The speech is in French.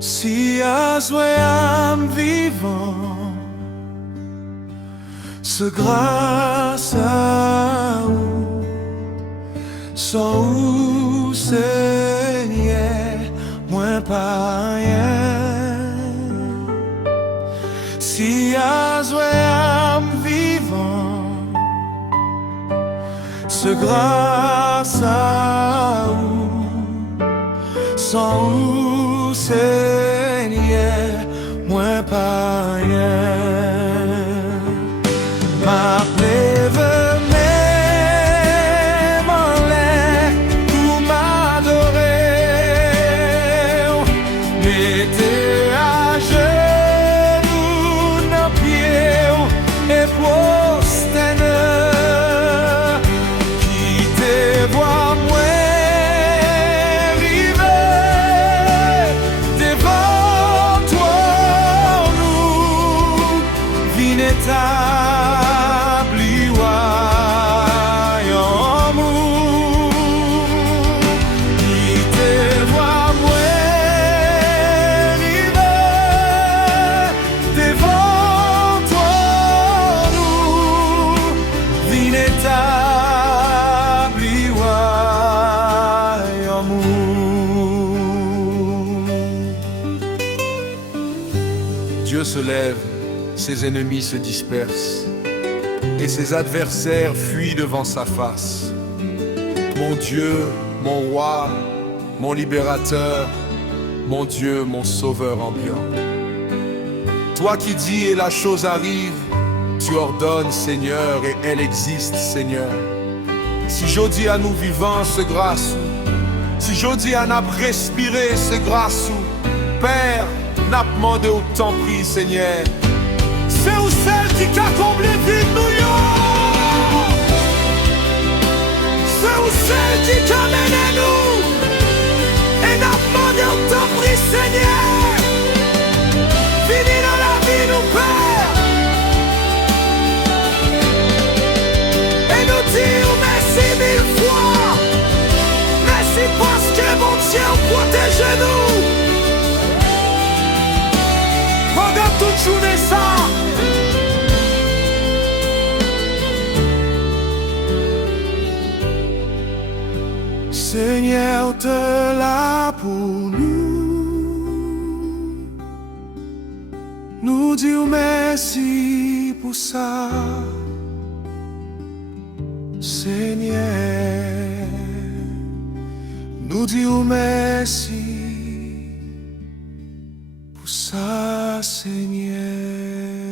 Si am vivant, c'est grâce à vous, sans vous, Seigneur, moins pas rien. Si am vivant, c'est grâce à vous, sans vous, Seigneur, moins pas rien. Ma plève même en l'air pour m'adorer. Mettez à genoux nos pieds et prosternez. Quittez voir moi river devant toi nous vineta. Dieu se lève, ses ennemis se dispersent, et ses adversaires fuient devant sa face. Mon Dieu, mon roi, mon libérateur, mon Dieu, mon sauveur ambiant. Toi qui dis et la chose arrive, tu ordonnes, Seigneur, et elle existe, Seigneur. Si j'audis à nous vivants, c'est grâce. Si j'audis à nous respirer, c'est grâce. Père, n'a demandé autant prix, Seigneur. C'est où celle qui t'a comblé vite nous. C'est où celle qui t'a mené nous. Et n'a demandé autant prix, Seigneur. Fini dans la vie, nous, Père. Et nous dire merci mille fois. Merci parce que mon Dieu protège nous. Regarde toute journée ça. Seigneur, te là pour nous dire merci pour ça. Seigneur, nous dire merci pour ça, Seigneur.